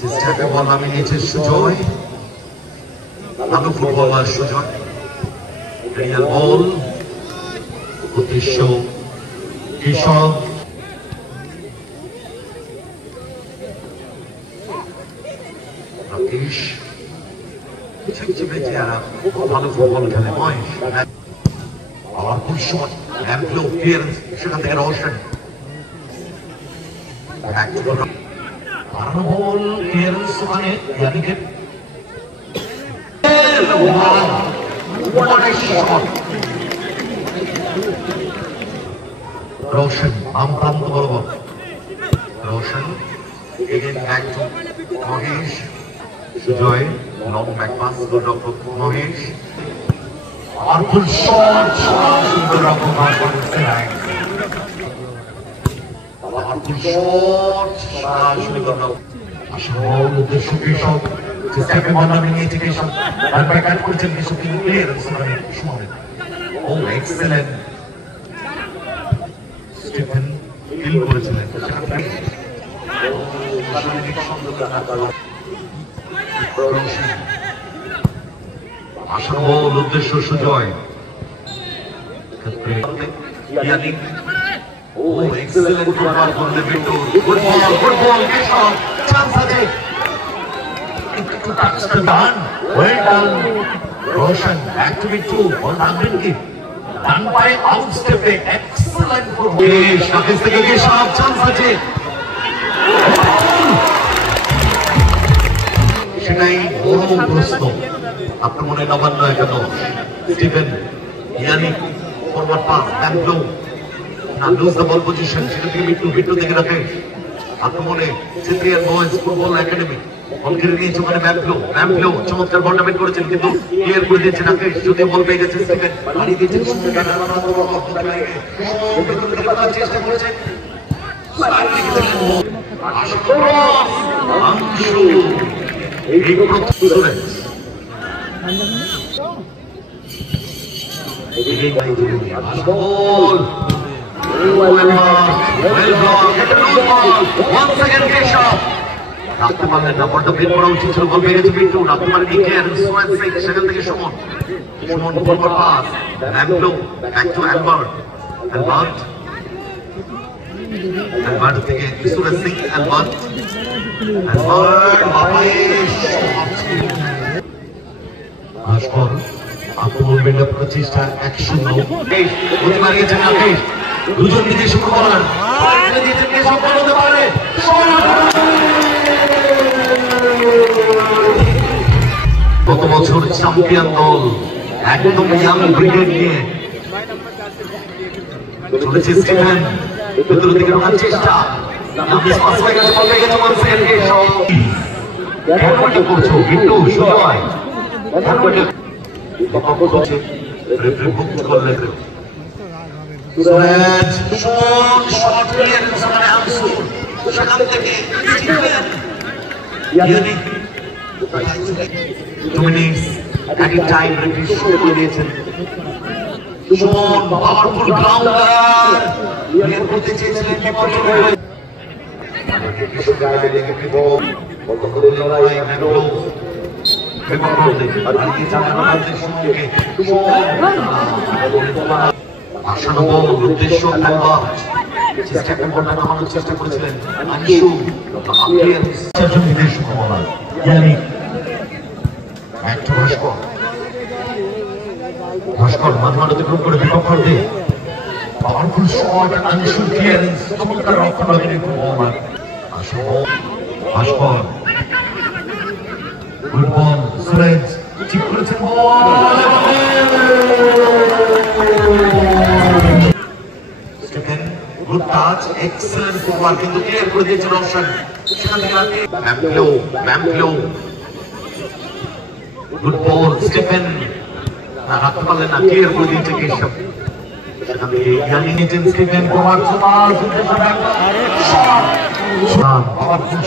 চেষ্টাকে বল আমি নিচে সুজয় ভালো ফুটবলার সুজয় রিয়াল বল উদ্দেশ্য কেশব রাকেশ ভালো ফুটবল খেলে মহেশ পাওয়ারফুল শট অ্যাম্পলো ক্লিয়ারেন্স সেখান থেকে রোশন বল ক্লিয়ারেন্স ওখানে ইয়ানিকে রোশন বাম প্রান্ত বরাবর Roshan again back to Mahesh Sujoy long back pass গোলরক্ষক মহেশ পাওয়ারফুল শট সুন্দর রক্ষক বার করেছে পাওয়ারফুল শট সুন্দর আসল উদ্দেশ্য কেশব চেষ্টাকে বল আমি নিয়েছি কেশব আর ব্যাকআপ করছেন কেশব কিন্তু ক্লিয়ারেন্স মানে সময় ও এক্সেলেন্ট স্টিফেন কিল করেছিলেন আসল উদ্দেশ্য সুজয় ও এক্সেলেন্ট ফুটবল করলে বিট্টু ফুটবল কেশব চান্স আছে একটু টাচটা done well done Roshan back to Bittu বল নামবেন কি ডান পায়ে আউট স্টেপে এক্সেলেন্ট ফুটবল সাকেশ থেকে কেশব চান্স আছে সেটাই বড় প্রশ্ন আপনার মনে নবান্ন কেন স্টিফেন ইয়ানিক ফরওয়ার্ড পাস অ্যাম্পলো না লুজ দ্য বল পজিশন সেটা থেকে বিট্টু থেকে রাকেশ আপনার মনে সিথিয়ান বয়েজ ফুটবল একাডেমি বল ঘিরে নিয়েছে ওখানে ম্যামপ্লো চমৎকার বল ডামেট করেছেন কিন্তু ক্লিয়ার করে দিয়েছে রাকেশ যদি বল পেয়ে গেছে স্টিফেন বাড়ি দিয়েছেন চেষ্টা করেছেন এই বল রাখতে পারলেন না বলটা বের করা উচিত ছিল বল পেয়ে গেছে বিট্টু রাখতে পারেন সেখান থেকে সুমন ফরওয়ার্ড পাস অ্যাম্পলো ব্যাক টু অ্যালবার্ট থেকে সুরেশ সিং অ্যালবার্ট ভাস্কর আক্রমণ বিল্ডআপ প্রচেষ্টা 1-0 গতি বাড়িয়েছেন রাকেশ দুজন বিদেশি ফুটবলার হতে পারে গত বছর চ্যাম্পিয়ন দল একদম ইয়াং ব্রিগেড নিয়ে চলেছে স্টিফেন ভেতরের দিকে ঢোকার চেষ্টা করছো Bittu Sujoy Suman powerful grounder clear করতে চেয়েছিলেন আসানো বল উদ্দেশ্য চেষ্টাকে বলটা নামানোর চেষ্টা করেছিলেন ভাস্কর মাঝমাঠ অতিক্রম করে বিপক্ষর দিয়ে পাওয়ারফুল শট আংশু ক্লিয়ারেন্স চমৎকার রক্ষণাবেক্ষণ ফুটবলার ভাস্কর গুড বল সুরেশ ঠিক করেছেন Stephen good touch excellent football কিন্তু ক্লিয়ার করে দিয়েছে রোশন সেখান থেকে ম্যামপ্লো গুড বল স্টিফেন রাখতে পারলেন না ক্লিয়ার করে দিয়েছে কেশব সেখান থেকে ইয়ানি নিয়েছেন স্টিফেন কুমার পাওয়ারফুল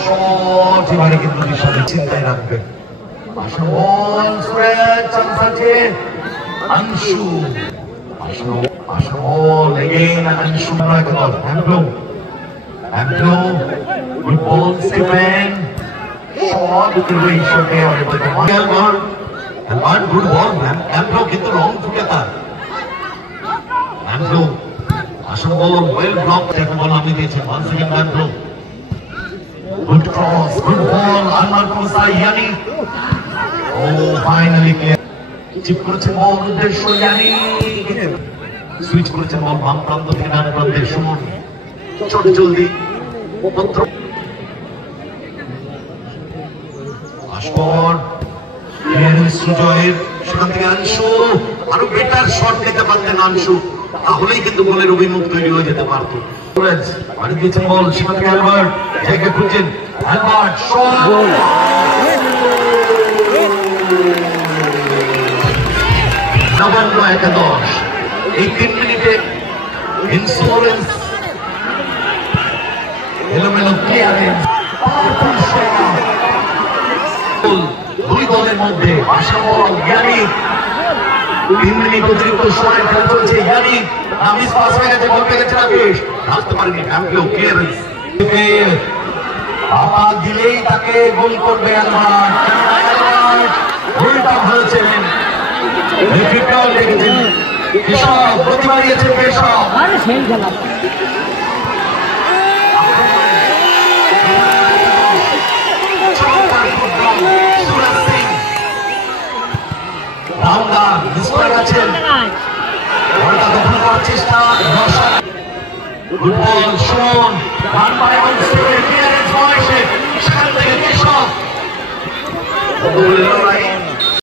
শট এবারে কিন্তু চিন্তায় রাখবেন আশাবল সুরেশ চান্স আছে আংশু আশাবল এগেইন আংশু রাখল handloom Anglo, good ball, Stephen. Shot with the way shot there. Albert, good ball. Anglo get the wrong together. Anglo, Asham ball, well blocked. Second ball, once again Anglo. Good cross, good ball. Almar Kosa, Yani. Oh, finally clear. Chip করেছেন বল উদ্দেশ্য Yani. Switch করেছেন বল বাম প্রান্ত থেকে ডান প্রান্তে সুমন। চট জলদি পত্র আশপর সুজয়ের সেখান থেকে আনসু আরো বেটার শট নিতে পারতেন আনসু, তাহলেই কিন্তু গোলের অভিমুখ তৈরি হয়ে যেতে পারত। বাড়ি দিয়েছেন বল সেখান থেকে অ্যালবার্ট জায়গা খুঁজছেন অ্যালবার্ট নবান্ন 11 এই 3 মিনিটে ইন্স্যুরেন্স এলোমেলো ক্লিয়ারেন্স দুই দলের মধ্যে আশা বল ইয়ানিক 3 মিনিট অতিরিক্ত সময় খেলা চলছে। ইয়ানিক নামিস পাস হয়ে গেছে, বল পেয়ে গেছে রাকেশ, আসতে পারেনি অ্যাম্পিও ক্লিয়ারেন্স আপাত দিলেই তাকে গোল করবে অ্যালবার্ট। গোলটা ভালো ছিলেন ফিফাল দেখেছেন কেশব প্রতিভা দিয়েছে কেশব। আরে সেই খেলা চেষ্টা ফুটবল সুমন রান পায় সেখান থেকে কেশব